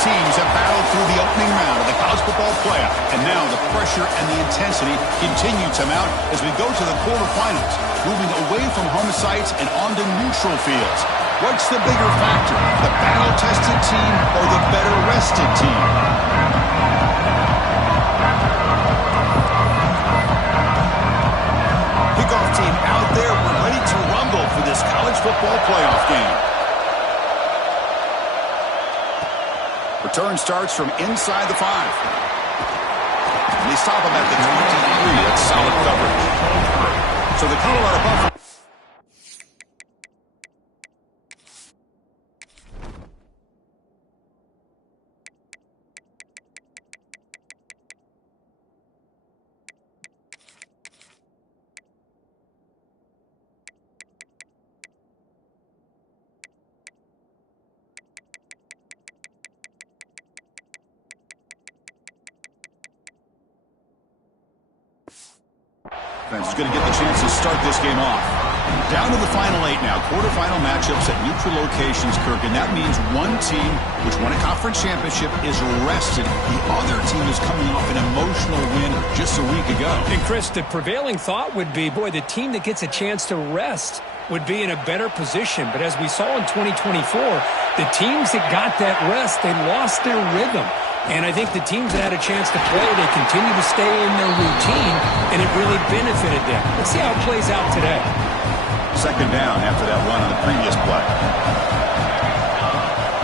teams have battled through the opening round of the college football playoff, and now the pressure and the intensity continue to mount as we go to the quarterfinals, moving away from home sites and onto neutral fields. What's the bigger factor, the battle-tested team or the better-rested team? Kickoff team out there. We're ready to rumble for this college football playoff game. Return starts from inside the 5. And they stop him at the 23. That's solid coverage. So the Colorado Buffaloes. Is going to get the chance to start this game off. Down to the final 8 now. Quarterfinal matchups at neutral locations, Kirk, and that means one team which won a conference championship is rested. The other team is coming off an emotional win just a week ago. And Chris, the prevailing thought would be, boy, the team that gets a chance to rest would be in a better position. But as we saw in 2024, the teams that got that rest, they lost their rhythm. And I think the teams that had a chance to play, they continue to stay in their routine, and it really benefited them. Let's see how it plays out today. Second down after that run on the previous play.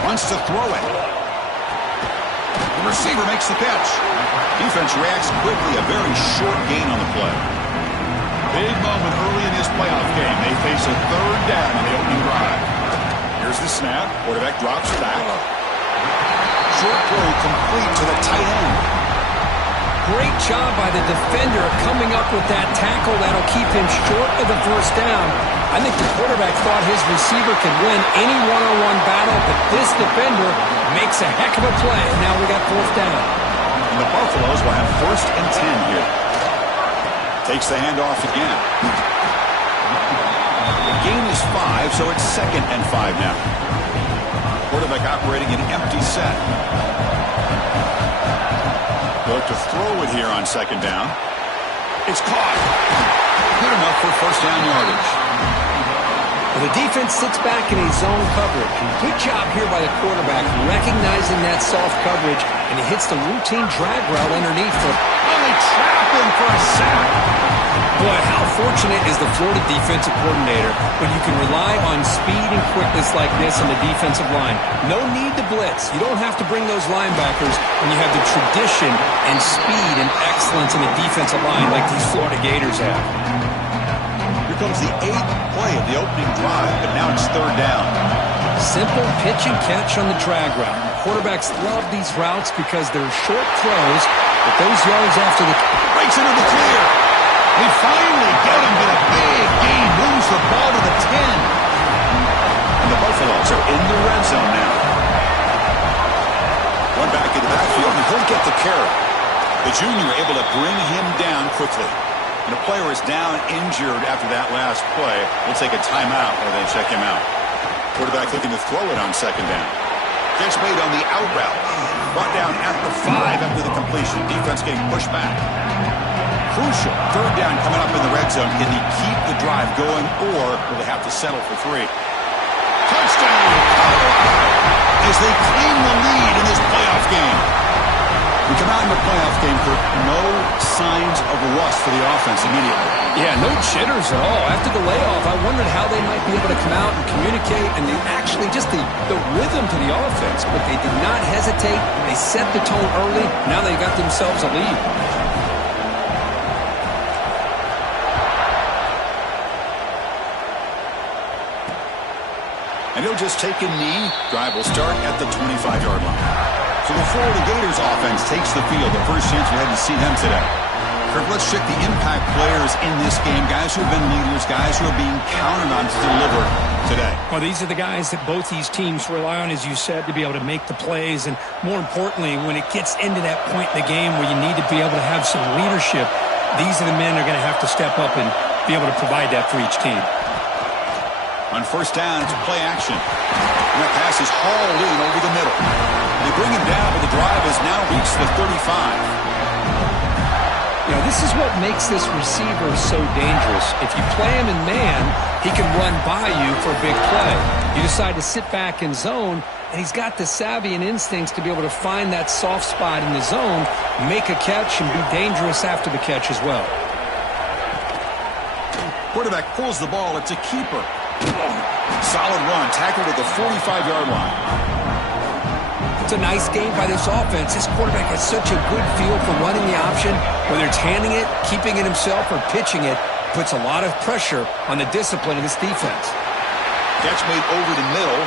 Wants to throw it. The receiver makes the catch. Defense reacts quickly, a very short gain on the play. Big moment early in this playoff game. They face a third down on the opening drive. Here's the snap. Quarterback drops back. Short throw complete to the tight end. Great job by the defender coming up with that tackle that'll keep him short of the first down. I think the quarterback thought his receiver could win any one-on-one battle, but this defender makes a heck of a play. Now we got fourth down. And the Buffaloes will have 1st and 10 here. Takes the handoff again. The gain is 5, so it's 2nd and 5 now. Quarterback operating an empty set. Look to throw it here on 2nd down. It's caught. Good enough for 1st down yardage. Well, the defense sits back in a zone coverage. Good job here by the quarterback, recognizing that soft coverage, and he hits the routine drag route underneath. Only trap him for a sack. Boy, how fortunate is the Florida defensive coordinator when you can rely on speed and quickness like this on the defensive line. No need to blitz. You don't have to bring those linebackers when you have the tradition and speed and excellence in the defensive line like these Florida Gators have. Here comes the 8th play of the opening drive, but now it's 3rd down. Simple pitch and catch on the drag route. Quarterbacks love these routes because they're short throws, but those yards after the... Breaks into the clear. We finally get him, but a big gain moves the ball to the 10. And the Buffaloes are in the red zone now. One back into the backfield, and he'll get the carry. The junior able to bring him down quickly. And a player is down injured after that last play. We'll take a timeout while they check him out. Quarterback looking to throw it on 2nd down. Catch made on the out route. Brought down at the 5 after the completion. Defense getting pushed back. Crucial 3rd down coming up in the red zone. Can he keep the drive going, or will they have to settle for 3? Touchdown, Colorado, as they claim the lead in this playoff game. We come out in the playoff game for no signs of rust for the offense immediately. Yeah, no jitters at all. After the layoff, I wondered how they might be able to come out and communicate, and actually just the rhythm to the offense. But they did not hesitate. They set the tone early. Now they got themselves a lead. And he'll just take a knee. Drive will start at the 25-yard line. So the Florida Gators offense takes the field. The first chance we had to see them today. Kirk, let's check the impact players in this game. Guys who have been leaders, guys who are being counted on to deliver today. Well, these are the guys that both these teams rely on, as you said, to be able to make the plays. And more importantly, when it gets into that point in the game where you need to be able to have some leadership, these are the men that are going to have to step up and be able to provide that for each team. On 1st down, it's play action. And that pass is hauled in over the middle. They bring him down, but the drive has now reached the 35. You know, this is what makes this receiver so dangerous. If you play him in man, he can run by you for a big play. You decide to sit back in zone, and he's got the savvy and instincts to be able to find that soft spot in the zone, make a catch, and be dangerous after the catch as well. Quarterback pulls the ball. It's a keeper. Solid run, tackled at the 45-yard line. It's a nice game by this offense. This quarterback has such a good feel for running the option. Whether it's handing it, keeping it himself, or pitching it, puts a lot of pressure on the discipline of this defense. Catch made over the middle.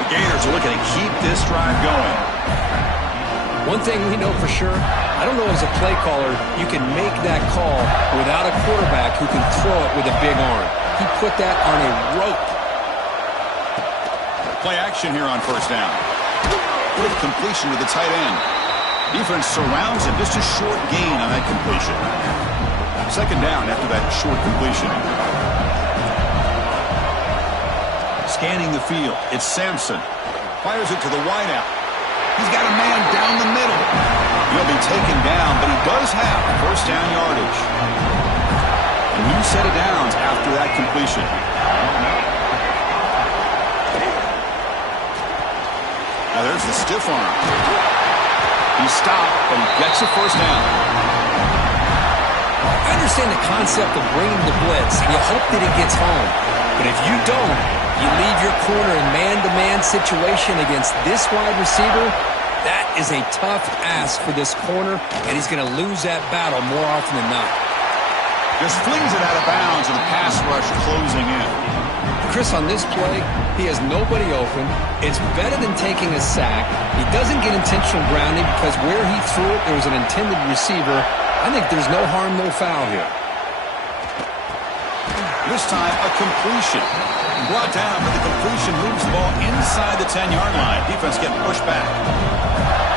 The Gators are looking to keep this drive going. One thing we know for sure, I don't know as a play caller, you can make that call without a quarterback who can throw it with a big arm. He put that on a rope. Play action here on first down. With completion to the tight end. Defense surrounds him. Just a short gain on that completion. Second down after that short completion. Scanning the field. It's Sampson. Fires it to the wideout. He's got a man down the middle. He'll be taken down, but he does have first down yardage. A new set of downs after that completion. Now there's the stiff arm. He stopped, but he gets a first down. I understand the concept of bringing the blitz, and you hope that it gets home. But if you don't, you leave your corner in man-to-man situation against this wide receiver, that is a tough ask for this corner, and he's going to lose that battle more often than not. Just flings it out of bounds, and the pass rush closing in. Chris, on this play, he has nobody open. It's better than taking a sack. He doesn't get intentional grounding because where he threw it, there was an intended receiver. I think there's no harm, no foul here. This time, a completion. Brought down, but the completion moves the ball inside the 10-yard line. Defense getting pushed back.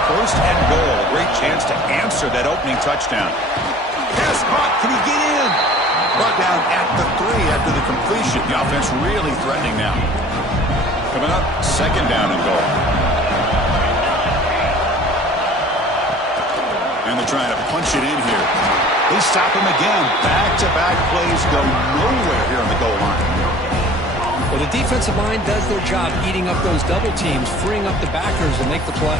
First and goal. A great chance to answer that opening touchdown. Pass caught. Can he get in? Brought down at the 3 after the completion. The offense really threatening now. Coming up, second down and goal. And they're trying to punch it in here. They stop him again. Back-to-back plays go nowhere here on the goal line. Well, the defensive line does their job eating up those double teams, freeing up the backers to make the play.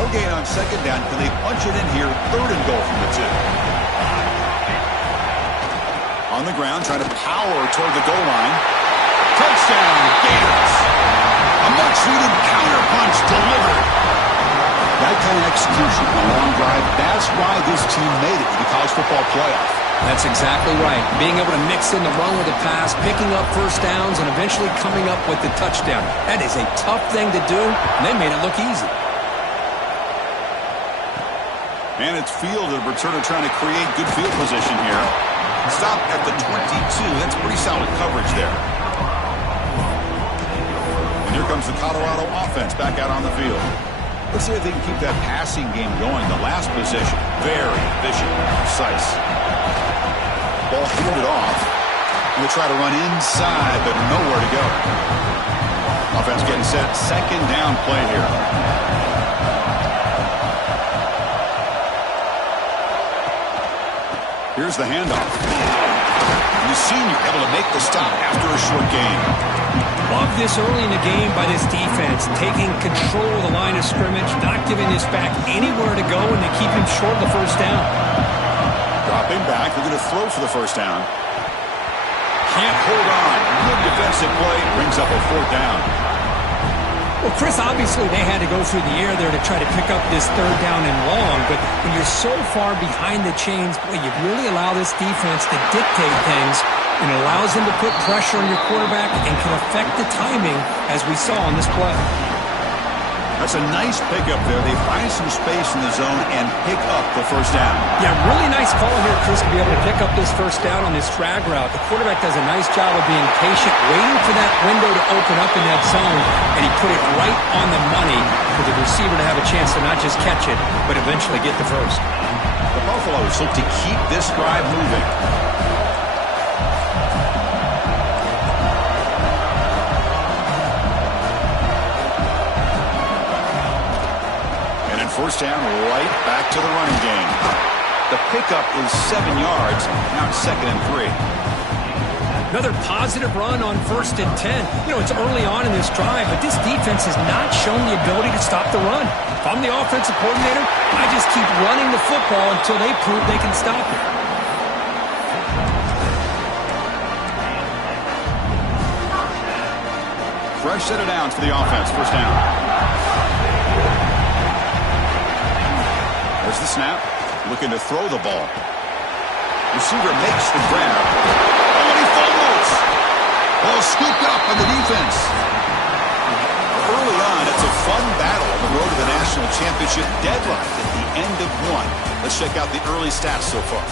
No gain on second down. Can they punch it in here? Third and goal from the 2. On the ground, trying to power toward the goal line. Touchdown, Gators. A much-needed counter-punch delivered. That kind of execution on a long drive, that's why this team made it to the college football playoff. That's exactly right. Being able to mix in the run with the pass, picking up first downs, and eventually coming up with the touchdown. That is a tough thing to do, and they made it look easy. And it's field, the returner trying to create good field position here. Stop at the 22. That's pretty solid coverage there. And here comes the Colorado offense back out on the field. Let's see if they can keep that passing game going. The last possession, very efficient, precise. Ball handed off. And they try to run inside, but nowhere to go. Offense getting set. Second down play here. Here's the handoff. And the senior able to make the stop after a short gain. Love this early in the game by this defense, taking control of the line of scrimmage, not giving this back anywhere to go, and they keep him short of the first down. Dropping back, they're going to throw for the first down. Can't hold on. Good defensive play, brings up a fourth down. Well, Chris, obviously they had to go through the air there to try to pick up this third down and long, but when you're so far behind the chains, boy, you really allow this defense to dictate things, and it allows them to put pressure on your quarterback and can affect the timing, as we saw on this play. That's a nice pickup there. They find some space in the zone and pick up the first down. Yeah, really nice call here, Chris, to be able to pick up this first down on this drag route. The quarterback does a nice job of being patient, waiting for that window to open up in that zone, and he put it right on the money for the receiver to have a chance to not just catch it, but eventually get the first. The Buffaloes look to keep this drive moving. And then first down, right back to the running game. The pickup is 7 yards. Now it's 2nd and 3. Another positive run on 1st and 10. You know, it's early on in this drive, but this defense has not shown the ability to stop the run. If I'm the offensive coordinator, I just keep running the football until they prove they can stop it. Fresh set of downs for the offense. First down. There's the snap. Looking to throw the ball. Receiver makes the grab. Oh, and he fumbles. Ball scooped up on the defense. Early on, it's a fun battle on the road to the national championship. Deadlocked at the end of one. Let's check out the early stats so far.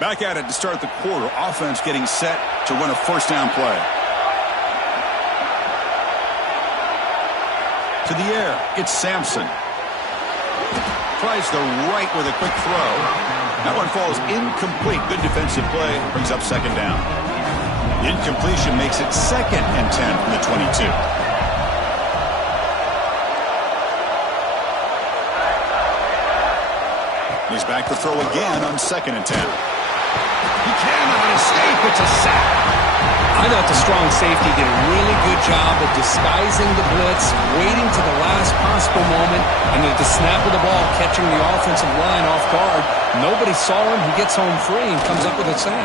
Back at it to start the quarter. Offense getting set to run a first down play. To the air, it's Sampson. Tries the right with a quick throw. That one falls incomplete. Good defensive play. Brings up 2nd down. Incompletion makes it 2nd and 10 from the 22. He's back to throw again on 2nd and 10. He cannot escape. It's a sack. I thought the strong safety did a really good job of disguising the blitz, waiting to the last possible moment, and at the snap of the ball, catching the offensive line off guard. Nobody saw him. He gets home free and comes up with a sack.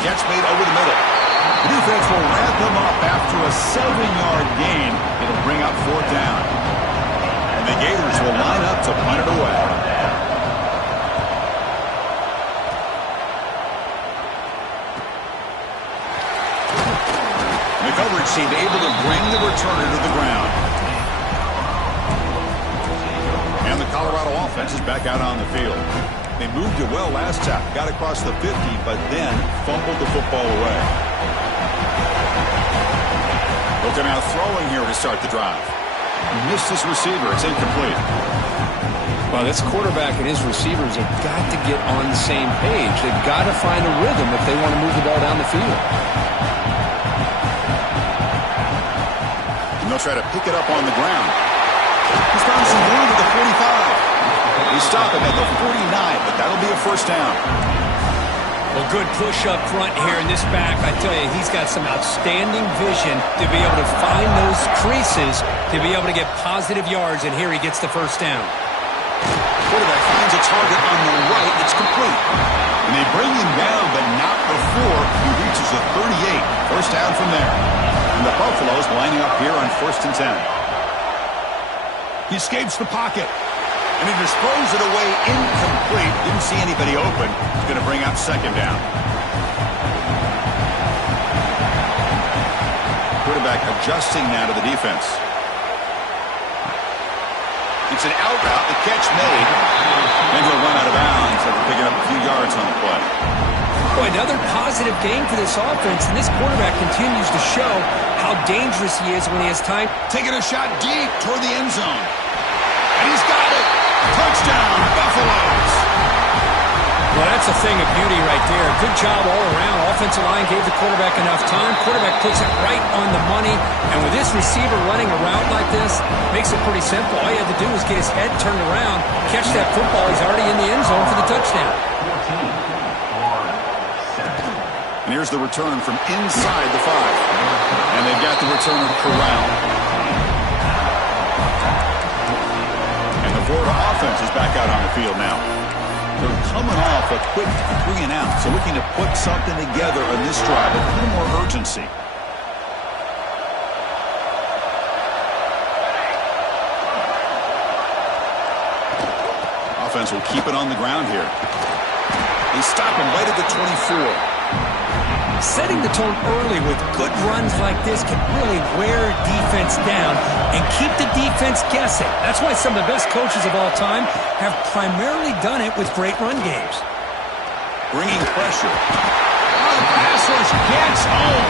Catch made over the middle. The defense will wrap him up after a 7-yard gain. It'll bring up 4th down. And the Gators will line up to punt it away. The coverage team able to bring the returner to the ground. And the Colorado offense is back out on the field. They moved it well last time. Got across the 50, but then fumbled the football away. Looking out throwing here to start the drive. Missed his receiver. It's incomplete. Well, this quarterback and his receivers have got to get on the same page. They've got to find a rhythm if they want to move the ball down the field. They'll try to pick it up on the ground. He's found some room at the 45. He stopped him at the 49, but that'll be a first down. Well, good push up front here in this back. I tell you, he's got some outstanding vision to be able to find those creases, to be able to get positive yards, and here he gets the first down. Quarterback finds a target on the right. It's complete. And they bring him down, but not before he reaches the 38. First down from there. And the Buffaloes lining up here on 1st and 10. He escapes the pocket. And he throws it away incomplete. Didn't see anybody open. He's going to bring up 2nd down. Quarterback adjusting now to the defense. It's an out route. The catch made. And he'll run out of bounds after picking up a few yards on the play. Boy, another positive game for this offense, and this quarterback continues to show how dangerous he is when he has time. Taking a shot deep toward the end zone. And he's got it. Touchdown, Buffaloes. Well, that's a thing of beauty right there. Good job all around. Offensive line gave the quarterback enough time. Quarterback puts it right on the money. And with this receiver running a route like this, makes it pretty simple. All you had to do was get his head turned around, catch that football. He's already in the end zone for the touchdown. And here's the return from inside the 5. And they've got the returner corralled. And the Florida offense is back out on the field now. They're coming off a quick 3 and out, so looking to put something together on this drive with a little more urgency. Offense will keep it on the ground here. They stop him right at the 24. Setting the tone early with good runs like this can really wear defense down and keep the defense guessing. That's why some of the best coaches of all time have primarily done it with great run games. Bringing pressure. Oh, the pass rush gets home.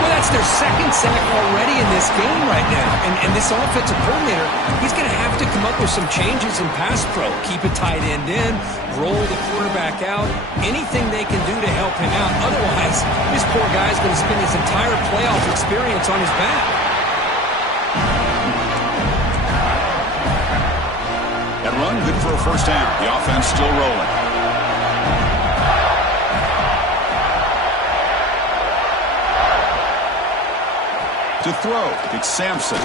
Well, that's their second sack already in this game right now. And this offensive coordinator, he's going to have to come up with some changes in pass pro. Keep a tight end in, roll the quarterback out, anything they can do to help him out. Otherwise, this poor guy's going to spend his entire playoff experience on his back. That run, good for a first down. The offense still rolling. To throw, it's Sampson.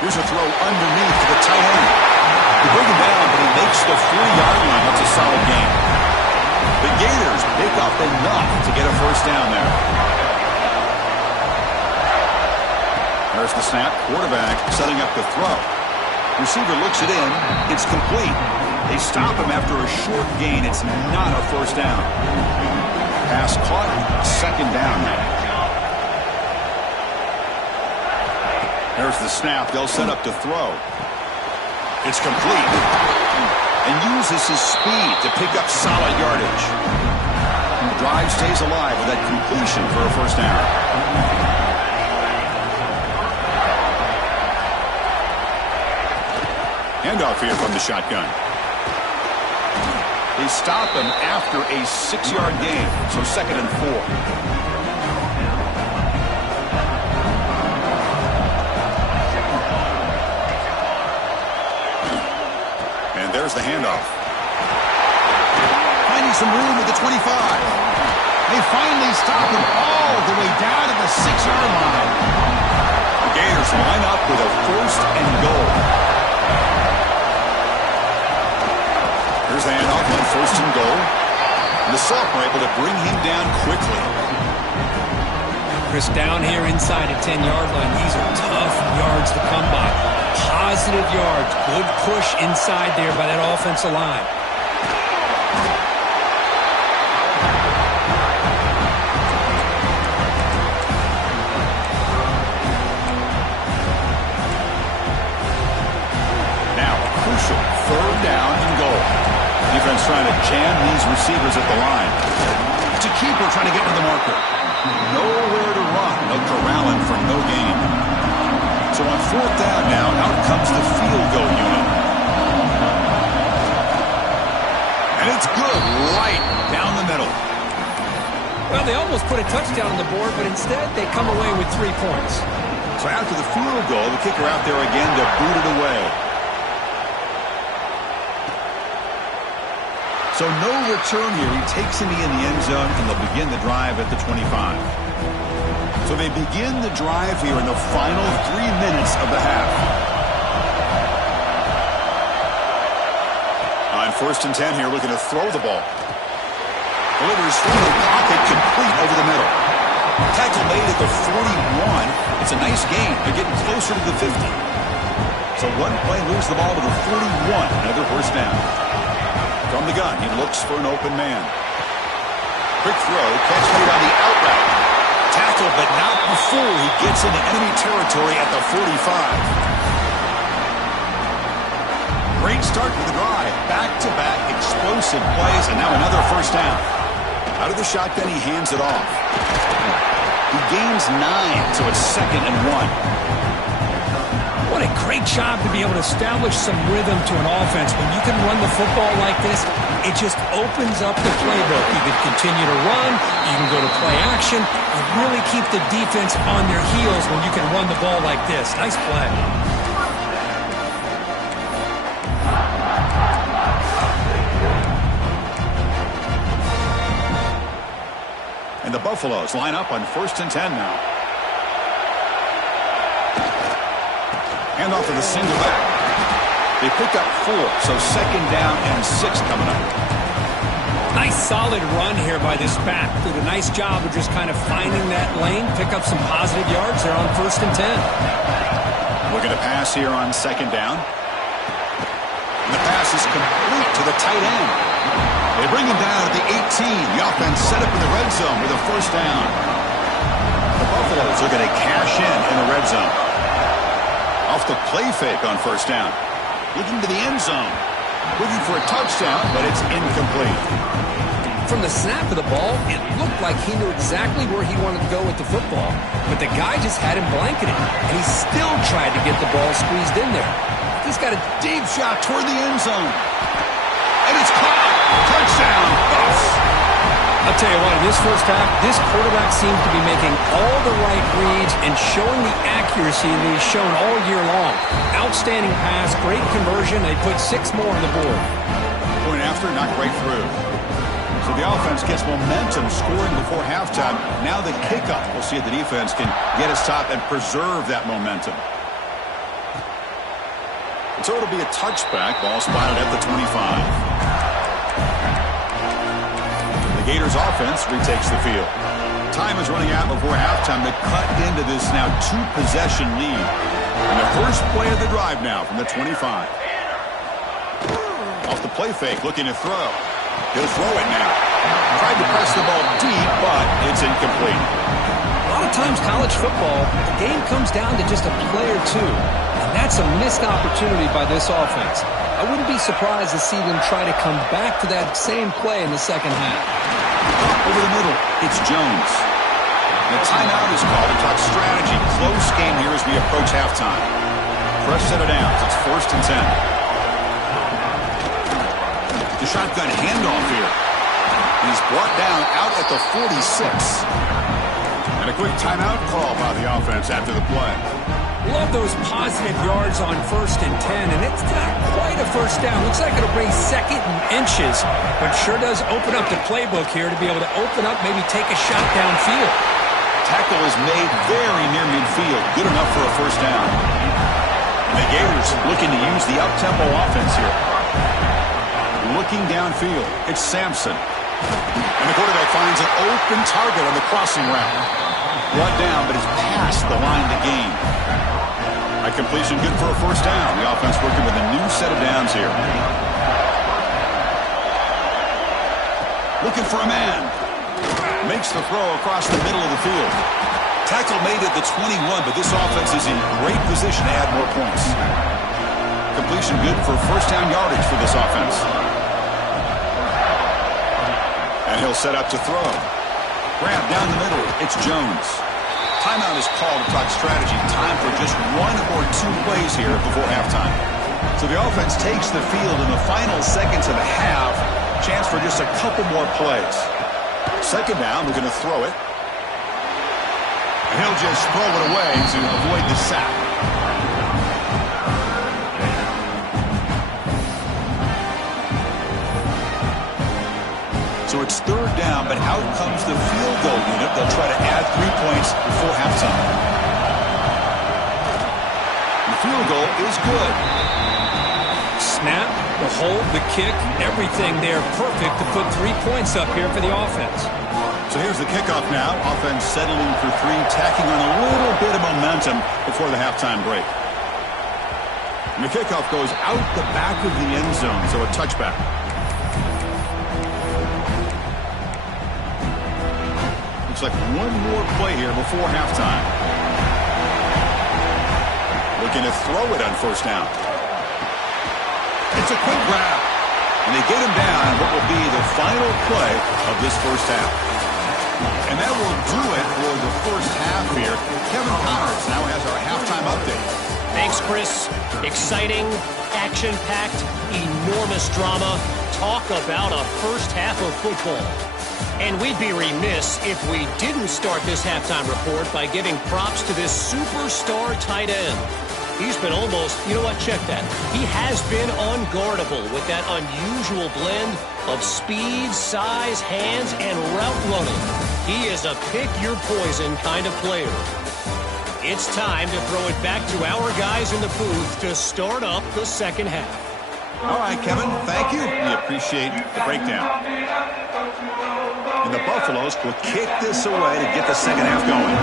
Here's a throw underneath to the tight end. They bring him down, but he makes the 3-yard line. That's a solid game. The Gators pick up enough to get a first down there. There's the snap. Quarterback setting up the throw. Receiver looks it in. It's complete. They stop him after a short gain. It's not a first down. Pass caught. Second down now. There's the snap. They'll set up to throw. It's complete. And uses his speed to pick up solid yardage. The drive stays alive with that completion for a first down. Handoff here from the shotgun. They stop him after a 6-yard gain, so 2nd and 4. There's the handoff. Finding some room at the 25. They finally stop him all the way down to the 6-yard line. The Gators line up with a 1st and goal. Here's the handoff on 1st and goal. And the sophomore able to bring him down quickly. Chris, down here inside a 10-yard line. These are tough yards to come by. Positive yards. Good push inside there by that offensive line. Now, a crucial 3rd down and goal. Defense trying to jam these receivers at the line. It's a keeper trying to get to the marker. Nowhere to run. They'll corral him for no gain. So on 4th down now, out comes the field goal unit. And it's good, right down the middle. Well, they almost put a touchdown on the board, but instead they come away with 3 points. So after the field goal, the kicker out there again to boot it away. So no return here. He takes him in the end zone, and they'll begin the drive at the 25. So they begin the drive here in the final 3 minutes of the half. On 1st and 10 here, looking to throw the ball. Delivers from the pocket, complete over the middle. Tackle made at the 41. It's a nice gain. They're getting closer to the 50. So one play, lose the ball to the 41. Another first down. From the gun, he looks for an open man. Quick throw, catch made on the out route. Tackle, but not before he gets into enemy territory at the 45. Great start to the drive. Back-to-back explosive plays, and now another first down. Out of the shotgun, he hands it off. He gains 9, so it's 2nd and 1. What a great job to be able to establish some rhythm to an offense. When you can run the football like this, it just opens up the playbook. You can continue to run, you can go to play action, and really keep the defense on their heels when you can run the ball like this. Nice play. And the Buffaloes line up on 1st and 10 now. Hand off to the single back. They pick up 4, so 2nd down and 6 coming up. Nice solid run here by this back. Did a nice job of just kind of finding that lane, pick up some positive yards there on 1st and 10. Looking to pass here on 2nd down. And the pass is complete to the tight end. They bring him down at the 18. The offense set up in the red zone with a first down. The Buffaloes are going to cash in the red zone. Off the play fake on first down. Looking to the end zone. Looking for a touchdown, but it's incomplete. From the snap of the ball, it looked like he knew exactly where he wanted to go with the football, but the guy just had him blanketed, and he still tried to get the ball squeezed in there. He's got a deep shot toward the end zone. And it's caught. Touchdown, Buffs. I'll tell you what, in this first half, this quarterback seems to be making all the right reads and showing the accuracy that he's shown all year long. Outstanding pass, great conversion. They put 6 more on the board. Point after, not quite through. So the offense gets momentum scoring before halftime. Now the kickoff. We'll see if the defense can get a stop and preserve that momentum. So it'll be a touchback. Ball spotted at the 25. The Gators offense retakes the field. Time is running out before halftime to cut into this now 2-possession lead. And the first play of the drive now from the 25. Off the play fake, looking to throw. He'll throw it now. Tried to press the ball deep, but it's incomplete. A lot of times college football, the game comes down to just a play or two. And that's a missed opportunity by this offense. I wouldn't be surprised to see them try to come back to that same play in the second half. Over the middle, it's Jones. The timeout is called to talk strategy. Close game here as we approach halftime. Fresh set of downs. It's 1st and 10. The shotgun handoff here. He's brought down out at the 46. And a quick timeout call by the offense after the play. Love those positive yards on 1st and 10, and it's not quite a first down. Looks like it'll bring 2nd and inches, but sure does open up the playbook here to be able to open up, maybe take a shot downfield. Tackle is made very near midfield. Good enough for a first down. And the Gators looking to use the up-tempo offense here. Looking downfield, it's Sampson. And the quarterback finds an open target on the crossing route. Brought down, but it's past the line to gain. A completion good for a first down. The offense working with a new set of downs here. Looking for a man. Makes the throw across the middle of the field. Tackle made at the 21, but this offense is in great position to add more points. Completion good for first down yardage for this offense. And he'll set up to throw. Grab down the middle. It's Jones. Timeout is called to talk strategy. Time for just 1 or 2 plays here before halftime. So the offense takes the field in the final seconds of the half. Chance for just a couple more plays. Second down, we're going to throw it. And he'll just throw it away to avoid the sack. So it's 3rd down, but out comes the field goal unit. They'll try to add 3 points before halftime. The field goal is good. Snap, the hold, the kick, everything there perfect to put 3 points up here for the offense. So here's the kickoff now. Offense settling for 3, tacking on a little bit of momentum before the halftime break. And the kickoff goes out the back of the end zone, so a touchback. Looks like 1 more play here before halftime. Looking to throw it on first down. It's a quick grab. And they get him down on what will be the final play of this first half. And that will do it for the first half here. Kevin Connors now has our halftime update. Thanks, Chris. Exciting, action-packed, enormous drama. Talk about a first half of football. And we'd be remiss if we didn't start this halftime report by giving props to this superstar tight end. He's been almost, you know what, check that. He has been unguardable with that unusual blend of speed, size, hands, and route running. He is a pick-your-poison kind of player. It's time to throw it back to our guys in the booth to start up the second half. All right, Kevin, thank you. We appreciate the breakdown. And the Buffaloes will kick this away to get the second half going.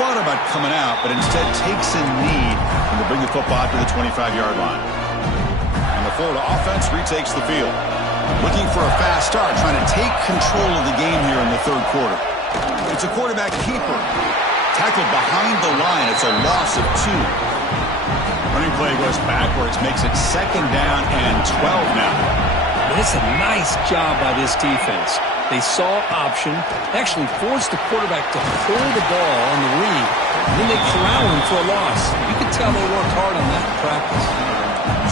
thought about coming out, but instead takes a knee when they bring the football to the 25-yard line. And the Florida offense retakes the field. Looking for a fast start, trying to take control of the game here in the third quarter. It's a quarterback keeper. Tackled behind the line. It's a loss of 2. Running play goes backwards, makes it 2nd down and 12 now. It's a nice job by this defense. They saw option, actually forced the quarterback to pull the ball on the read, and then they corral him for a loss. You can tell they worked hard on that in practice.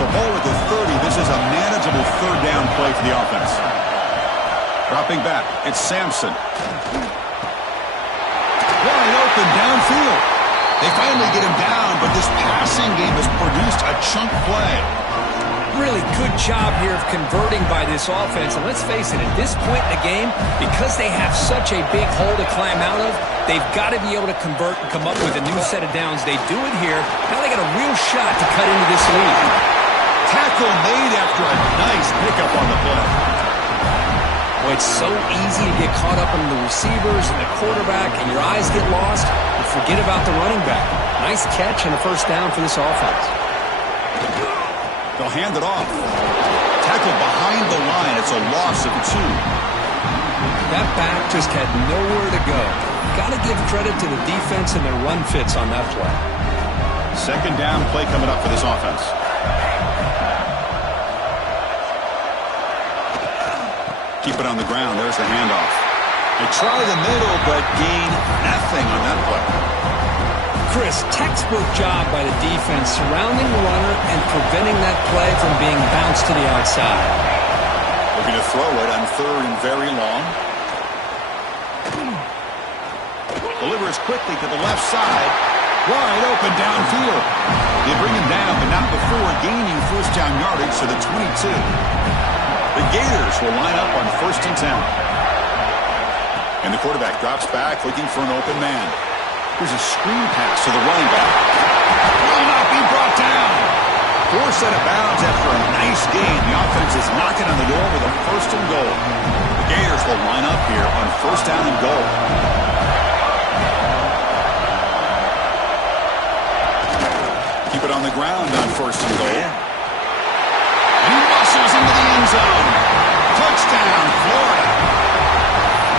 So ball at the 30. This is a manageable 3rd down play for the offense. Dropping back, it's Sampson. Wide open downfield. They finally get him down, but this passing game has produced a chunk play. Really good job here of converting by this offense. And let's face it, at this point in the game, because they have such a big hole to climb out of, they've got to be able to convert and come up with a new set of downs. They do it here. Now they got a real shot to cut into this lead. Tackle made after a nice pickup on the play. Well, it's so easy to get caught up in the receivers and the quarterback, and your eyes get lost. You forget about the running back. Nice catch and a 1st down for this offense. They'll hand it off. Tackled behind the line. It's a loss of 2. That back just had nowhere to go. Got to give credit to the defense and their run fits on that play. 2nd down play coming up for this offense. Keep it on the ground. There's the handoff. They try the middle, but gain nothing on that play. Chris, textbook job by the defense surrounding the runner and preventing that play from being bounced to the outside. Looking to throw it on 3rd and very long. Delivers quickly to the left side. Wide open downfield. They bring him down, but not before gaining 1st down yardage to the 22. The Gators will line up on 1st and 10. And the quarterback drops back, looking for an open man. Here's a screen pass to the running back. Will not be brought down. Forced out of bounds after a nice gain. The offense is knocking on the door with a 1st and goal. The Gators will line up here on 1st down and goal. Keep it on the ground on 1st and goal. And he muscles into the end zone. Touchdown, Florida.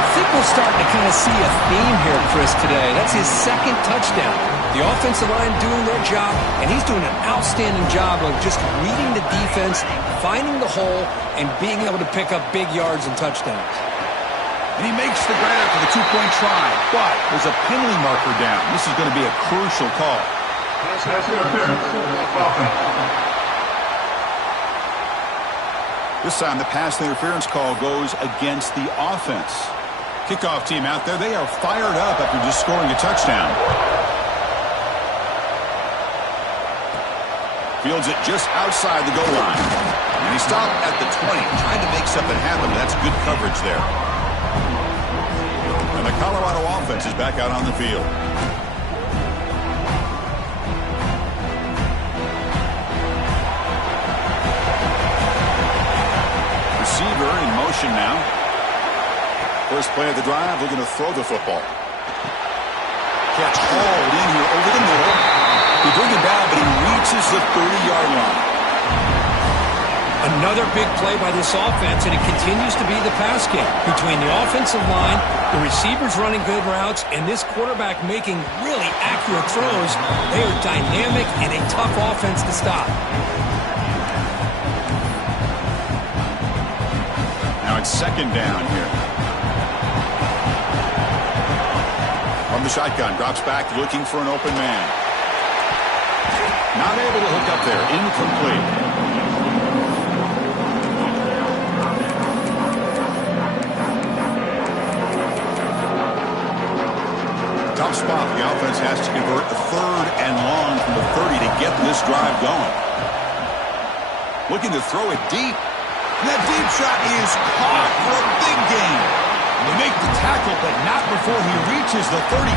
I think we're starting to kind of see a theme here, Chris, today. That's his 2nd touchdown. The offensive line doing their job, and he's doing an outstanding job of just reading the defense, finding the hole, and being able to pick up big yards and touchdowns. And he makes the grab for the 2-point try, but there's a penalty marker down. This is going to be a crucial call. This time the pass interference call goes against the offense. Kickoff team out there, they are fired up after just scoring a touchdown. Fields it just outside the goal line. And he stopped at the 20, trying to make something happen. That's good coverage there. And the Colorado offense is back out on the field. Receiver in motion now. First play of the drive, looking to throw the football. Catch hauled in here over the middle. He brings it down, but he reaches the 30-yard line. Another big play by this offense, and it continues to be the pass game. Between the offensive line, the receivers running good routes, and this quarterback making really accurate throws, they are dynamic and a tough offense to stop. Now it's 2nd down here. From the shotgun, drops back, looking for an open man. Not able to hook up there. Incomplete. Tough spot. The offense has to convert a 3rd and long from the 30 to get this drive going. Looking to throw it deep. And that deep shot is caught for a big gain. They make the tackle, but not before he reaches the 37.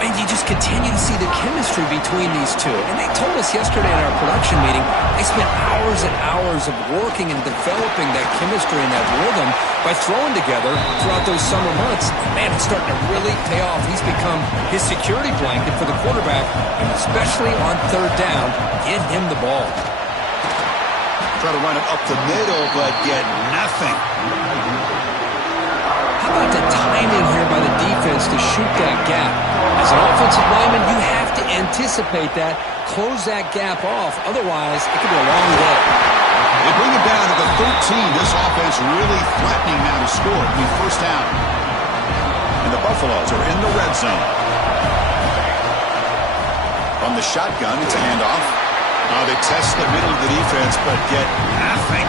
And you just continue to see the chemistry between these two. And they told us yesterday in our production meeting, they spent hours and hours of working and developing that chemistry and that rhythm by throwing together throughout those summer months. Man, it's starting to really pay off. He's become his security blanket for the quarterback, and especially on third down, get him the ball. Try to run it up the middle, but get nothing. How about the timing here by the defense to shoot that gap? As an offensive lineman, you have to anticipate that, close that gap off. Otherwise, it could be a long day. They bring it down to the 13. This offense really threatening now to score. It'll be first down. And the Buffaloes are in the red zone. From the shotgun, it's a handoff. They test the middle of the defense, but get nothing.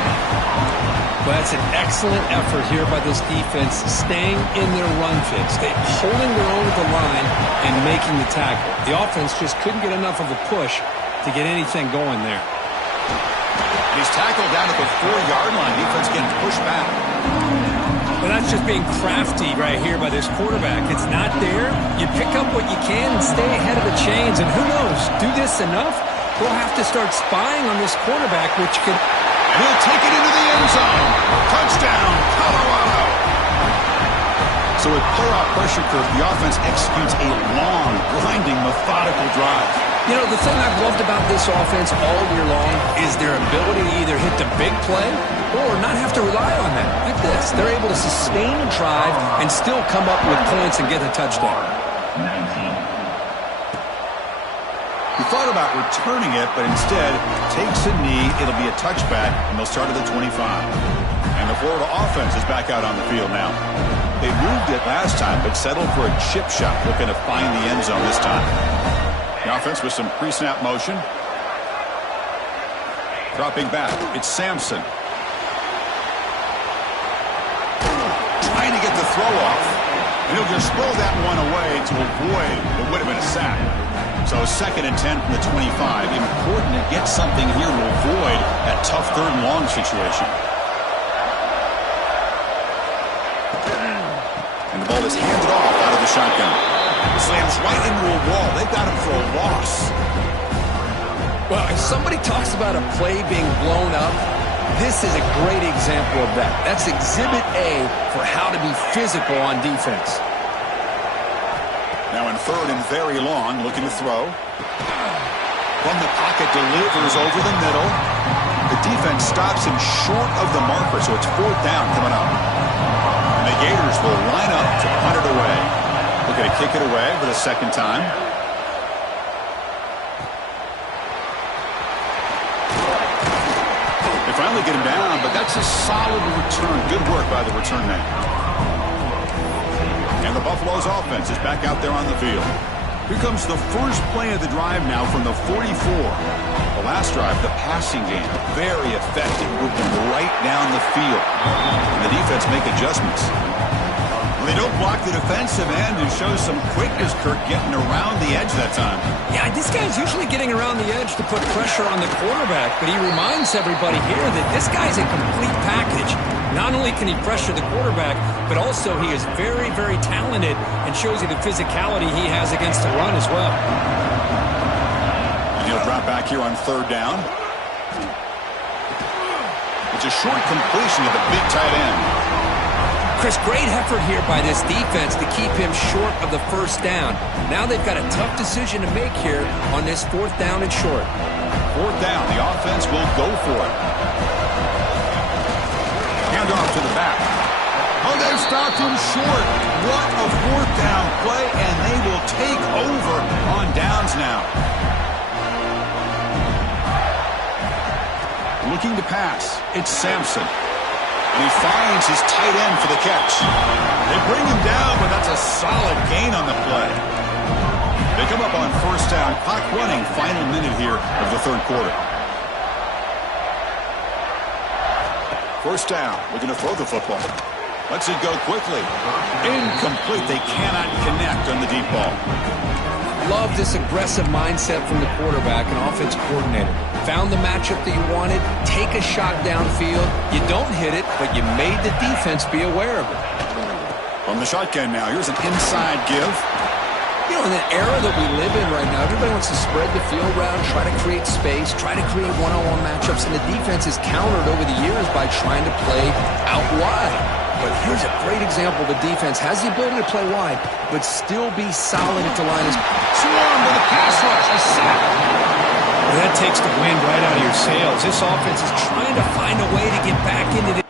Well, that's an excellent effort here by this defense, staying in their run fix. They're holding their own at the line and making the tackle. The offense just couldn't get enough of a push to get anything going there. He's tackled down at the 4-yard line. Defense getting pushed back. Well, that's just being crafty right here by this quarterback. It's not there. You pick up what you can and stay ahead of the chains. And who knows, do this enough, we'll have to start spying on this quarterback, which could... And he'll take it into the end zone. Touchdown, Colorado. So with playoff pressure curve, the offense executes a long, grinding, methodical drive. You know, the thing I've loved about this offense all year long is their ability to either hit the big play or not have to rely on that. Like this, they're able to sustain a drive and still come up with points and get a touchdown. He thought about returning it, but instead takes a knee. It'll be a touchback, and they'll start at the 25. And the Florida offense is back out on the field now. They moved it last time, but settled for a chip shot, looking to find the end zone this time. The offense with some pre-snap motion. Dropping back, it's Sampson. Trying to get the throw off. And he'll just throw that one away to avoid what would have been a sack. So 2nd and 10 from the 25. Important to get something here to avoid that tough 3rd and long situation. And the ball is handed off out of the shotgun. Slams right into a wall. They've got him for a loss. Well, if somebody talks about a play being blown up, this is a great example of that. That's Exhibit A for how to be physical on defense. Now in 3rd and very long, looking to throw. From the pocket, delivers over the middle. The defense stops him short of the marker, so it's 4th down coming up. And the Gators will line up to punt it away. Looking to kick it away for the 2nd time. They finally get him down, but that's a solid return. Good work by the return man. And the Buffalo's offense is back out there on the field. Here comes the first play of the drive now from the 44. The last drive, the passing game, very effective, moving right down the field. And the defense make adjustments. They don't block the defensive end and show some quickness, Kirk, getting around the edge that time. Yeah, this guy's usually getting around the edge to put pressure on the quarterback, but he reminds everybody here that this guy's a complete package. Not only can he pressure the quarterback, but also he is very, very talented and shows you the physicality he has against the run as well. And he'll drop back here on 3rd down. It's a short completion to the big tight end. Chris, great effort here by this defense to keep him short of the 1st down. Now they've got a tough decision to make here on this 4th down and short. 4th down, the offense will go for it. Hand off to the back. Oh, they stopped him short. What a 4th down play, and they will take over on downs now. Looking to pass, it's Sampson. And he finds his tight end for the catch. They bring him down, but that's a solid gain on the play. They come up on 1st down. Clock running, final minute here of the 3rd quarter. 1st down, looking to throw the football. Lets it go quickly. Incomplete. They cannot connect on the deep ball. Love this aggressive mindset from the quarterback and offense coordinator. Found the matchup that you wanted, take a shot downfield. You don't hit it, but you made the defense be aware of it. From the shotgun now, here's an inside give. You know, in the era that we live in right now, everybody wants to spread the field around, try to create space, try to create one-on-one matchups, and the defense is countered over the years by trying to play out wide. But here's a great example. The defense has the ability to play wide, but still be solid at the line. Swarmed with a pass rush, a sack. Well, that takes the wind right out of your sails. This offense is trying to find a way to get back into the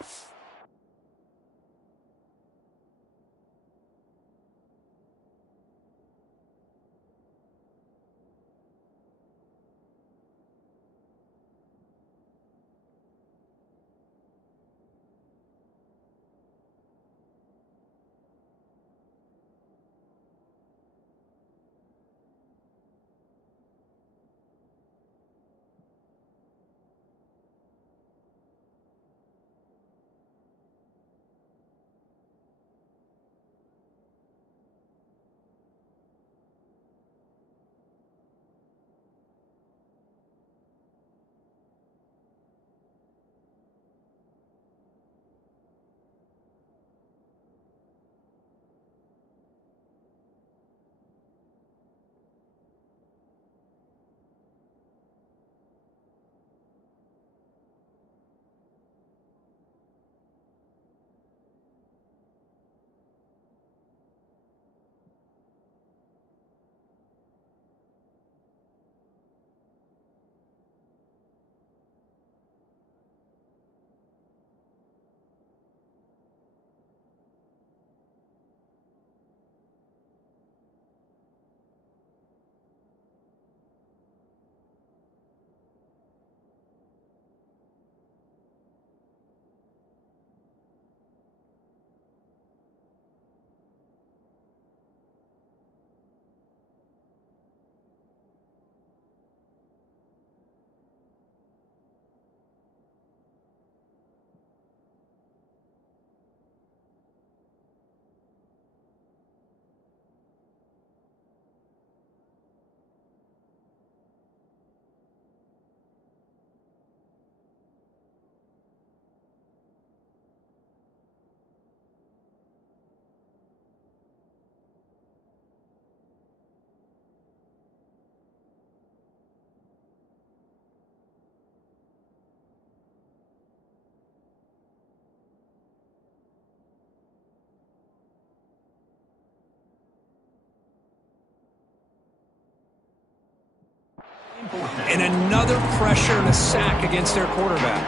and another pressure and a sack against their quarterback.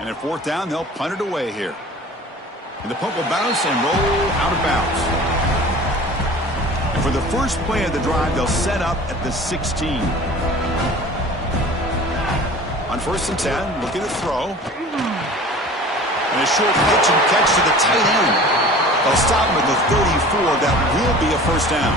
And at fourth down, they'll punt it away here. And the punt will bounce and roll out of bounds. And for the first play of the drive, they'll set up at the 16. On 1st and 10, looking to throw. And a short pitch and catch to the tight end. They'll stop him at the 34. That will be a first down.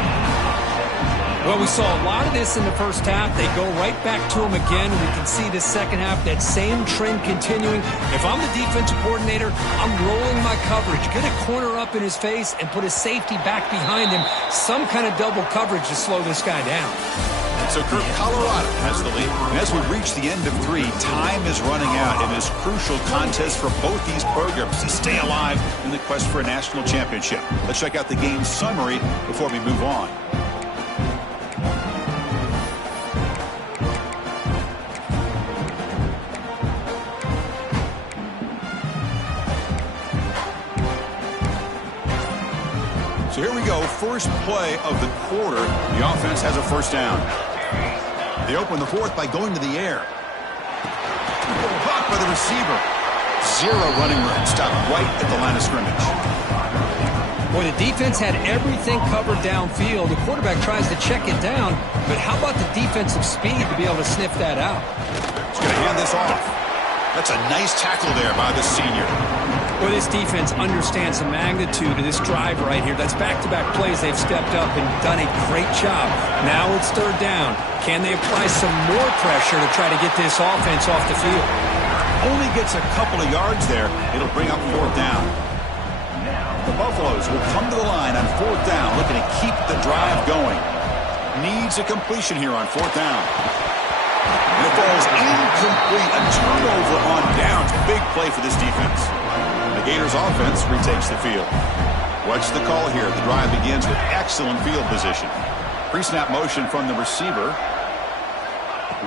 Well, we saw a lot of this in the first half. They go right back to him again. We can see the second half, that same trend continuing. If I'm the defensive coordinator, I'm rolling my coverage. Get a corner up in his face and put a safety back behind him. Some kind of double coverage to slow this guy down. So, Kirk, Colorado has the lead. And as we reach the end of 3, time is running out in this crucial contest for both these programs to stay alive in the quest for a national championship. Let's check out the game summary before we move on. So here we go, first play of the quarter. The offense has a first down. They open the fourth by going to the air. Caught by the receiver. 0 running room. Stopped right at the line of scrimmage. Well, the defense had everything covered downfield. The quarterback tries to check it down, but how about the defensive speed to be able to sniff that out? He's going to hand this off. That's a nice tackle there by the senior. Well, this defense understands the magnitude of this drive right here. That's back-to-back plays. They've stepped up and done a great job. Now it's third down. Can they apply some more pressure to try to get this offense off the field? Only gets a couple of yards there. It'll bring up fourth down. The Buffaloes will come to the line on fourth down, looking to keep the drive going. Needs a completion here on fourth down. And it falls incomplete. A turnover on downs. Big play for this defense. The Gators offense retakes the field. What's the call here? The drive begins with excellent field position. Pre-snap motion from the receiver.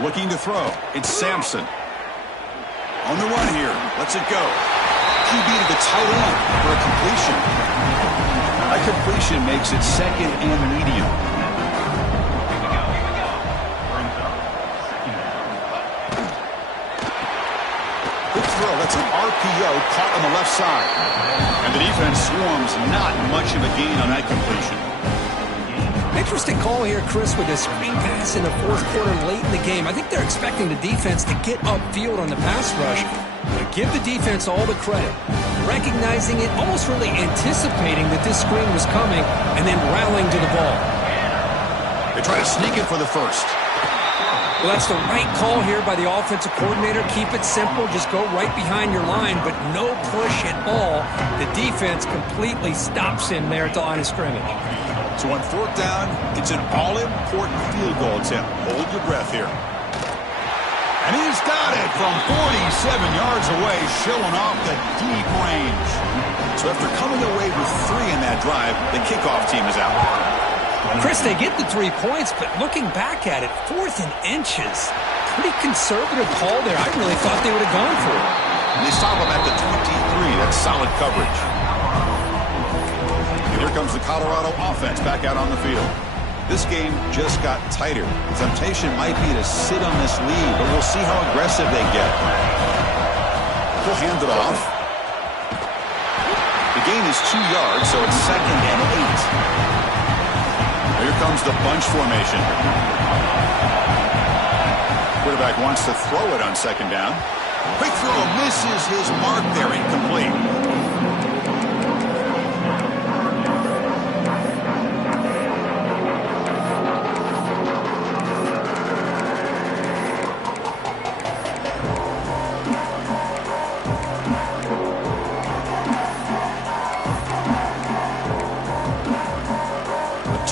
Looking to throw. It's Sampson. On the run here. Lets it go. QB to the tight end for a completion. A completion makes it second and medium. Quick throw. That's an RPO caught on the left side. And the defense swarms. Not much of a gain on that completion. Interesting call here, Chris, with this screen pass in the fourth quarter late in the game. I think they're expecting the defense to get upfield on the pass rush. But give the defense all the credit. Recognizing it, almost really anticipating that this screen was coming, and then rallying to the ball. They try to sneak it for the first. Well, that's the right call here by the offensive coordinator. Keep it simple. Just go right behind your line, but no push at all. The defense completely stops him there at the line of scrimmage. So on fourth down, it's an all-important field goal attempt. Hold your breath here. And he's got it from 47 yards away, showing off the deep range. So after coming away with 3 in that drive, the kickoff team is out. Chris, they get the 3 points, but looking back at it, 4th and inches. Pretty conservative call there. I really thought they would have gone for it. And they stop him at the 23. That's solid coverage. Here comes the Colorado offense back out on the field. This game just got tighter. The temptation might be to sit on this lead, but we'll see how aggressive they get. He'll hand it off. The gain is 2 yards, so it's 2nd and 8. Here comes the bunch formation. Quarterback wants to throw it on 2nd down. Quick throw misses his mark there, incomplete.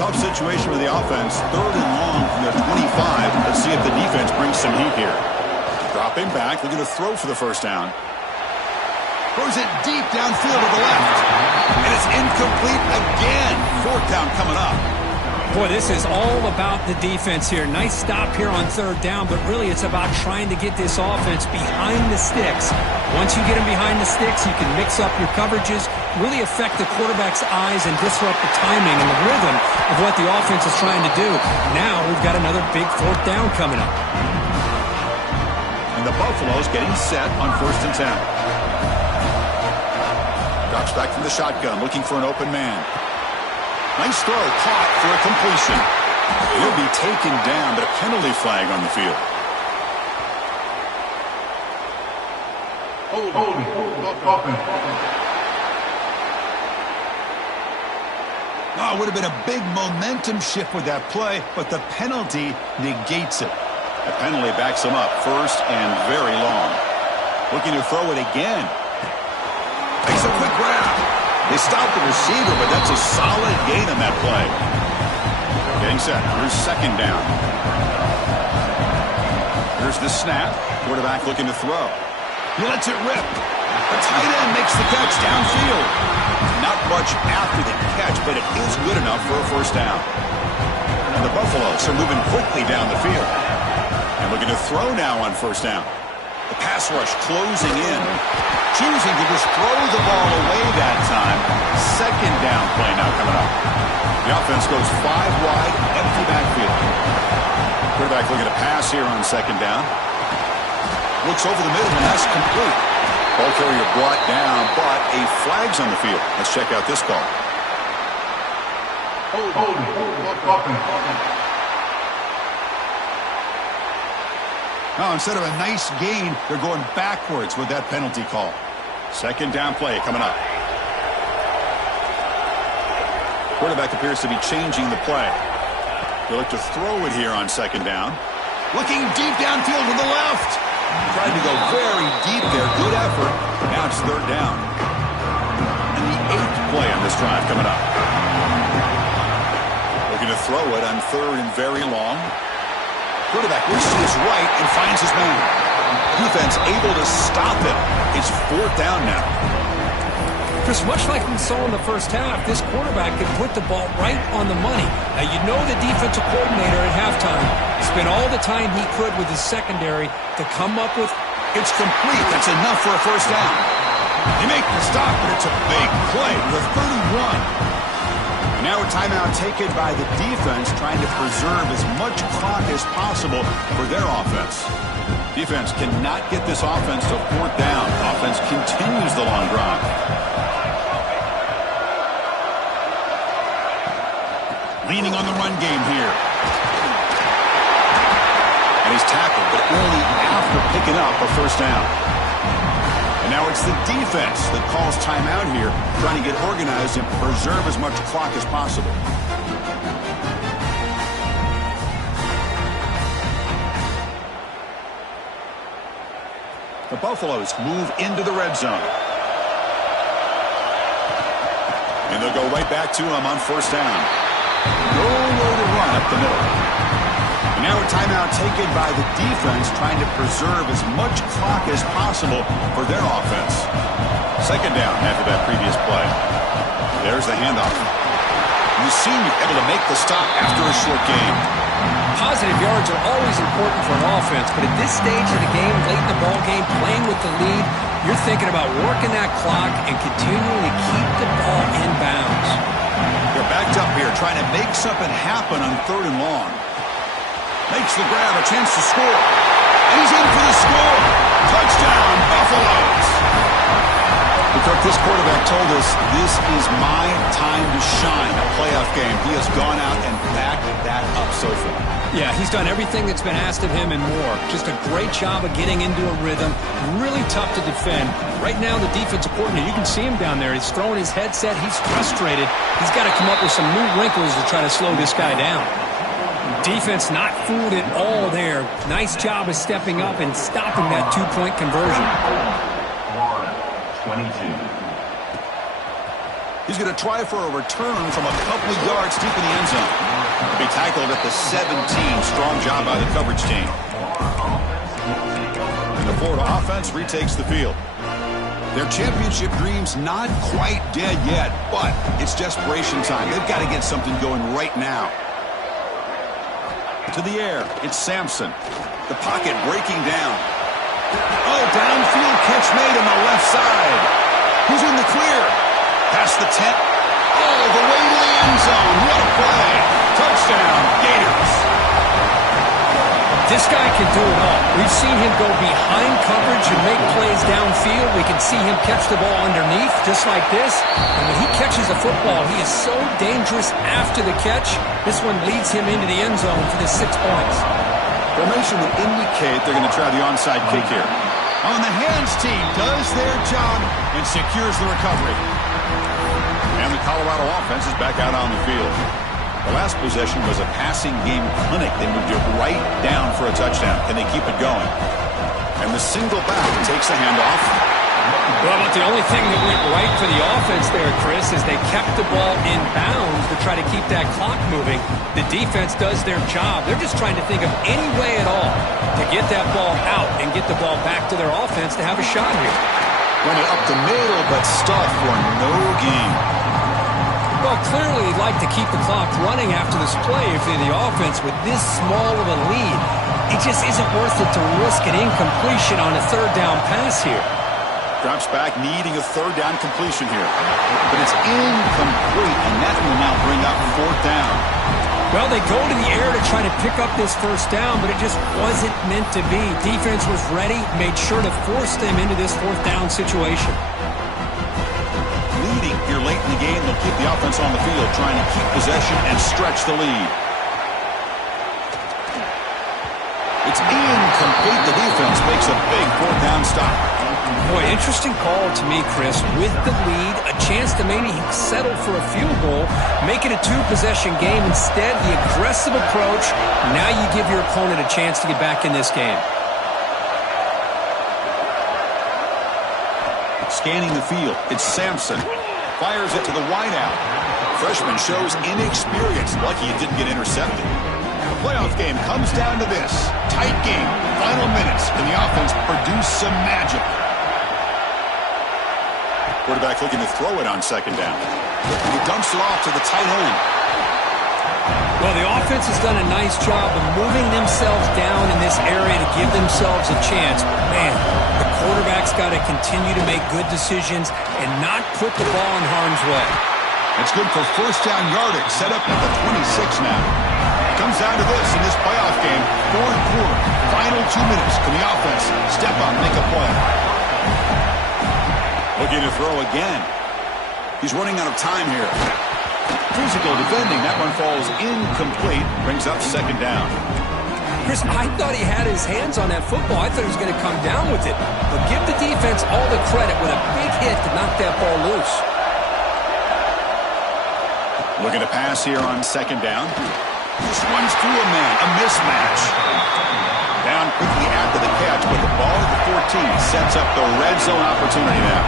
Tough situation with the offense. 3rd and long from their 25. Let's see if the defense brings some heat here. Dropping back, looking to throw for the first down. Throws it deep downfield to the left. And it's incomplete again. 4th down coming up. Boy, this is all about the defense here. Nice stop here on 3rd down, but really it's about trying to get this offense behind the sticks. Once you get them behind the sticks, you can mix up your coverages, really affect the quarterback's eyes and disrupt the timing and the rhythm of what the offense is trying to do. Now we've got another big 4th down coming up. And the Buffaloes getting set on 1st and 10. Drops back from the shotgun, looking for an open man. Nice throw, caught for a completion. He'll be taken down, but a penalty flag on the field. Oh, it would have been a big momentum shift with that play, but the penalty negates it. The penalty backs him up 1st and very long. Looking to throw it again. Makes a quick grab. They stopped the receiver, but that's a solid gain on that play. Getting set. Here's 2nd down. Here's the snap. Quarterback looking to throw. He lets it rip. The tight end makes the catch downfield. Not much after the catch, but it is good enough for a 1st down. And the Buffaloes are moving quickly down the field. And looking to throw now on 1st down. The pass rush closing in. Choosing to just throw the ball away that time. 2nd down play now coming up. The offense goes 5 wide, empty backfield. Quarterback looking to pass here on 2nd down. Looks over the middle, and that's complete. Ball carrier brought down, but a flag's on the field. Let's check out this call. Now, instead of a nice gain, they're going backwards with that penalty call. 2nd down play coming up. Quarterback appears to be changing the play. They look to throw it here on 2nd down. Looking deep downfield to the left. Tried to go very deep there. Good effort. Now it's 3rd down. And the 8th play on this drive coming up. Looking to throw it on 3rd and very long. Quarterback looks to his right and finds his man. Defense able to stop him. It's 4th down now. Chris, much like we saw in the first half, this quarterback can put the ball right on the money. Now, you know the defensive coordinator at halftime spent all the time he could with his secondary to come up with. It's complete. That's enough for a first down. They make the stop, but it's a big play with 31. And now a timeout taken by the defense, trying to preserve as much clock as possible for their offense. Defense cannot get this offense to fourth down. Offense continues the long drive. Leaning on the run game here. And he's tackled, but only after picking up a first down. And now it's the defense that calls timeout here, trying to get organized and preserve as much clock as possible. The Buffaloes move into the red zone. And they'll go right back to him on first down. Nowhere to run up the middle. And now a timeout taken by the defense, trying to preserve as much clock as possible for their offense. Second down after that previous play. There's the handoff. And the senior able to make the stop after a short game. Positive yards are always important for an offense, but at this stage of the game, late in the ball game, playing with the lead, you're thinking about working that clock and continuing to keep the ball in bounds. They're backed up here, trying to make something happen on third and long. Makes the grab, a chance to score. And he's in for the score. Touchdown, Buffaloes. This quarterback told us this is my time to shine, a playoff game. He has gone out and backed that up so far. Yeah, he's done everything that's been asked of him and more. Just a great job of getting into a rhythm. Really tough to defend. Right now, the defensive coordinator, you can see him down there. He's throwing his headset. He's frustrated. He's got to come up with some new wrinkles to try to slow this guy down. Defense not fooled at all there. Nice job of stepping up and stopping that two-point conversion. 22. He's going to try for a return from a couple of yards deep in the end zone. He'll be tackled at the 17. Strong job by the coverage team. And the Florida offense retakes the field. Their championship dreams not quite dead yet, but it's desperation time. They've got to get something going right now. To the air, it's Sampson. The pocket breaking down. Oh, downfield catch made on the left side. Who's in the clear? Past the 10. All the way to the end zone. What a play. Touchdown, Gators. This guy can do it all. We've seen him go behind coverage and make plays downfield. We can see him catch the ball underneath just like this. And when he catches a football, he is so dangerous after the catch. This one leads him into the end zone for the 6 points. Formation would indicate they're going to try the onside kick here. On the hands team does their job and secures the recovery. And the Colorado offense is back out on the field. The last possession was a passing game clinic. They moved it right down for a touchdown. Can they keep it going? And the single back takes the handoff. Well, but the only thing that went right for the offense there, Chris, is they kept the ball in bounds to try to keep that clock moving. The defense does their job. They're just trying to think of any way at all to get that ball out and get the ball back to their offense to have a shot here. Run it up the middle, but stuffed for no gain. Well, clearly he'd like to keep the clock running after this play if you're the offense with this small of a lead. It just isn't worth it to risk an incompletion on a third down pass here. Drops back, needing a third down completion here. But it's incomplete, and that will now bring up fourth down. Well, they go to the air to try to pick up this first down, but it just wasn't meant to be. Defense was ready, made sure to force them into this fourth down situation. Leading here late in the game, they'll keep the offense on the field, trying to keep possession and stretch the lead. It's incomplete. The defense makes a big fourth down stop. Boy, interesting call to me, Chris. With the lead, a chance to maybe settle for a field goal, make it a two-possession game. Instead, the aggressive approach. Now you give your opponent a chance to get back in this game. Scanning the field, it's Sampson. Fires it to the wideout. Freshman shows inexperience. Lucky it didn't get intercepted. The playoff game comes down to this. Tight game, final minutes, and the offense produced some magic. Quarterback looking to throw it on second down. And he dumps it off to the tight end. Well, the offense has done a nice job of moving themselves down in this area to give themselves a chance. Man, the quarterback's got to continue to make good decisions and not put the ball in harm's way. It's good for first down yardage. Set up at the 26 now. Comes down to this in this playoff game. Fourth quarter. Final 2 minutes. Can the offense step up, make a play? Looking to throw again. He's running out of time here. Physical defending. That one falls incomplete. Brings up second down. Chris, I thought he had his hands on that football. I thought he was going to come down with it. But give the defense all the credit with a big hit to knock that ball loose. Looking to pass here on second down. Just runs through a man. A mismatch. Down quickly after the catch, but the ball at the 14 sets up the red zone opportunity now.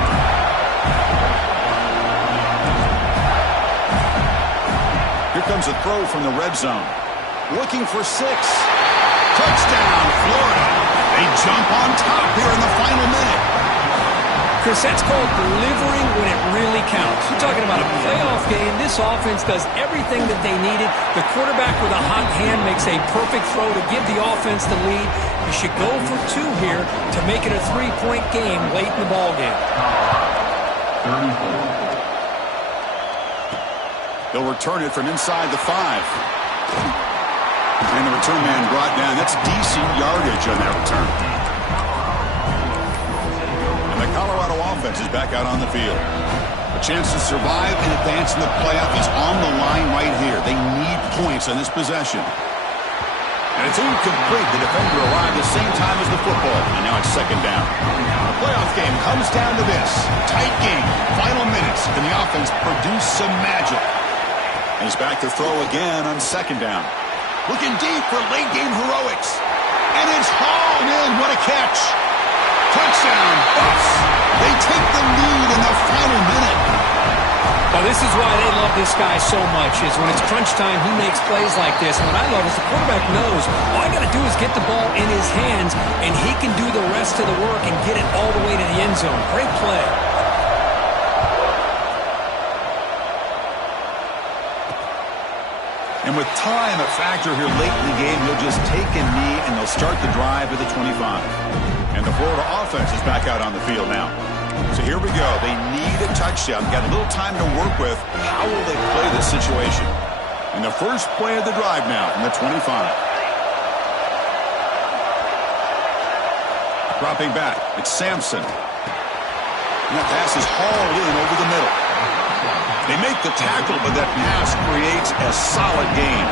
Here comes a throw from the red zone. Looking for 6. Touchdown, Florida. They jump on top here in the final minute. Chris, that's called delivering when it really counts. You're talking about a playoff game. This offense does everything that they needed. The quarterback with a hot hand makes a perfect throw to give the offense the lead. You should go for 2 here to make it a 3-point game late in the ball game. They'll return it from inside the 5. And the return man brought down. That's decent yardage on that return. And the Colorado offense is back out on the field. A chance to survive and advance in the playoff is on the line right here. They need points on this possession. And it's incomplete. The defender arrived at the same time as the football. And now it's second down. The playoff game comes down to this. Tight game. Final minutes. Can the offense produce some magic? And he's back to throw again on second down. Looking deep for late game heroics. And it's hauled in. What a catch. Touchdown, Bucks. They take the lead in the final minute. Well, this is why they love this guy so much, is when it's crunch time, he makes plays like this. And what I love is the quarterback knows all I got to do is get the ball in his hands, and he can do the rest of the work and get it all the way to the end zone. Great play. And with time a factor here late in the game, he'll just take a knee and they'll start the drive at the 25. And the Florida offense is back out on the field now. So here we go. They need a touchdown. Got a little time to work with. How will they play this situation? And the first play of the drive now from the 25. Dropping back. It's Sampson. And that pass is hauled in over the middle. They make the tackle, but that pass creates a solid gain.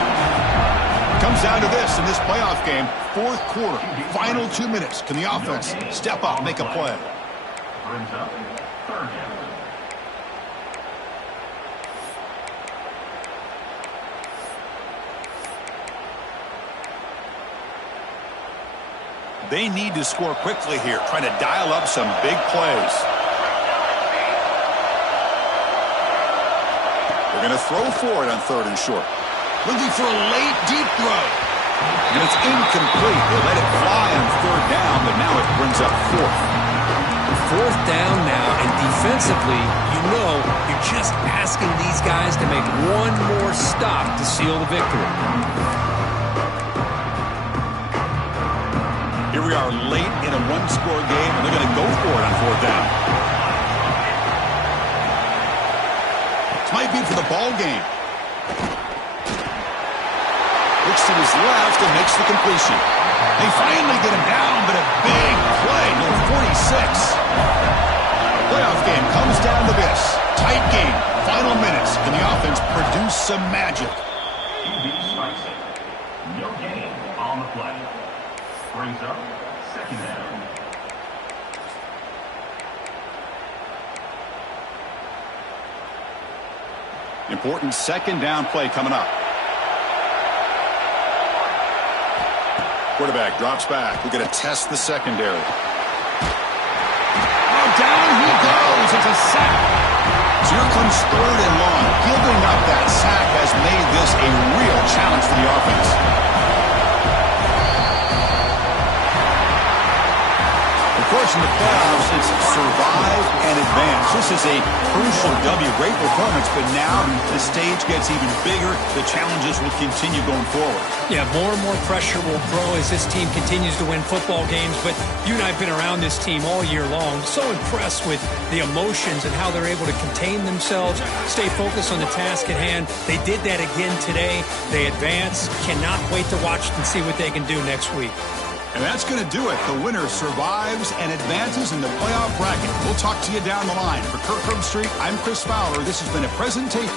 Comes down to this in this playoff game. Fourth quarter, final 2 minutes. Can the offense step up, make a play? They need to score quickly here, trying to dial up some big plays. They're going to throw for it on 3rd and short. Looking for a late, deep throw. And it's incomplete. They let it fly on 3rd down, but now it brings up 4th. 4th down now, and defensively, you know you're just asking these guys to make one more stop to seal the victory. Here we are late in a 1-score game, and they're going to go for it on 4th down. Might be for the ball game. Looks to his left and makes the completion. They finally get him down, but a big play. Number 46. Playoff game comes down to this. Tight game. Final minutes. Can the offense produce some magic? No gain on the play. Brings up second down. Important second down play coming up. Quarterback drops back. We're going to test the secondary. Oh, down he goes. It's a sack. So here comes 3rd and long. Giving up that sack has made this a real challenge for the offense. Of course, in the playoffs, it's survive and advance. This is a crucial W. Great performance, but now the stage gets even bigger. The challenges will continue going forward. Yeah, more and more pressure will grow as this team continues to win football games. But you and I have been around this team all year long. So impressed with the emotions and how they're able to contain themselves, stay focused on the task at hand. They did that again today. They advance. Cannot wait to watch and see what they can do next week. And that's going to do it. The winner survives and advances in the playoff bracket. We'll talk to you down the line. For Kirk Herbstreit, I'm Chris Fowler. This has been a presentation